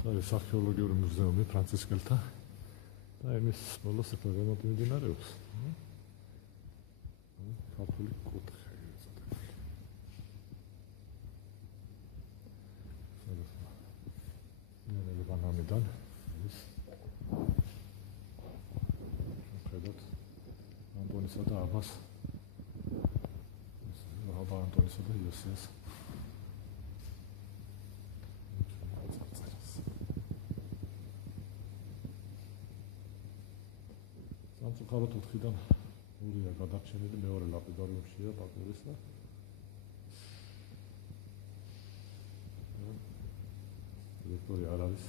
არის არქეოლოგიური მუზეუმი ფრანცისკელთა და იმის ბოლოს ახლა რემონტი მიმდინარეობს. ქართული კუთხე ეწოდება. ნელ ბანამიდან ის ხედავთ ანტონისა და აბას აბა ანტონისა და იოსიას სამწუხაროდ 4-დან ურია გადარჩენილი მეორე ლაპიდარიუმშია პაპირისა. დოქტორი არ არის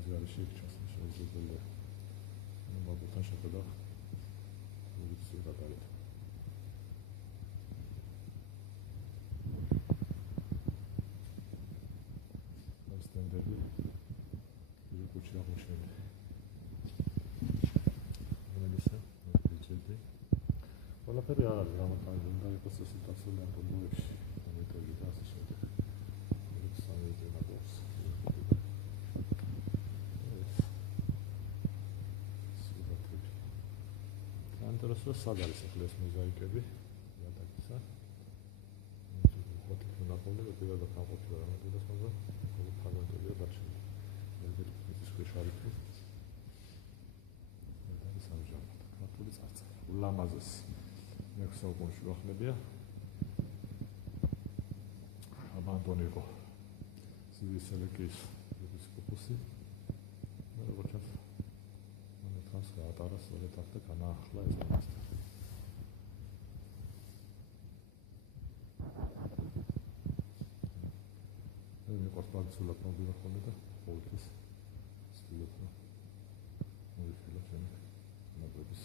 ის არის შეჭასა შეიძლება მაგალითად შეხედა ის გადაიet. სტენდები კუჩი აღმოჩენილი. ყველაფერი არ არის გამოტანილი, უნდა იყოს ეს სიტუაცია ანტონოებში, მომეტები და ასე შემდეგ. ეს სამეცნიერო კურს. ანტერესო სად არის ახლა ეს მოზაიკები? იატაკისა. ფოტოები ნაპოვნები პირადად ამყოფია რამოდენს, მაგრამ მხოლოდ ფრაგმენტებია დარჩენილი. ეს ქვეშარიფი. ეს ამჟამად ქართული წარწერა. ულამაზესი. მე საუკუნეში ვახლებია. აბანტონი იყო. სივილისელეკის ეპისკოპოსი. მე როგორც ჩანს მან თავს გაატარა სწორედ აქ და განაახლა ეს მონასტერი. მე მიყვარს პარცულად მომდინა ხოლმე და ყოველთვის ვცდილობ რომ მოვიფილო ჩემი ნაბების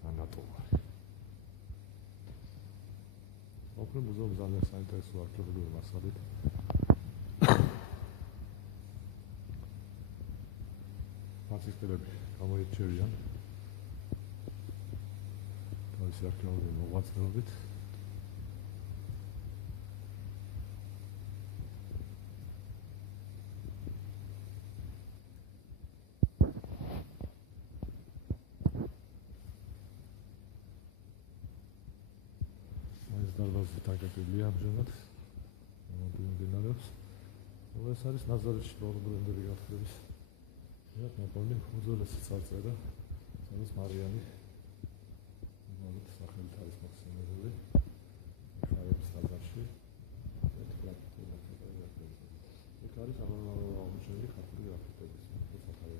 თანატოვარი. ოქრო მუზეუმი ძალიან საინტერესო არქეოლოგიური მასალით. ფრანცისკელები გამოირჩევიან თავისი არქეოლოგიური მოღვაწეობით. დარბაზი დაგეგმილია ამჟამად. მიმდინარეობს. ეს არის ნაზარეთში ბოლომდე გათხრების. მე ნაპოვნი უძველესი წარწერა, სადაც მარიანი მოგეთ სახელით არის მოხსენებული. ხარების ტაძარში. ეს არის აღმოჩენილი ქართული არქიტექტურის სათავე.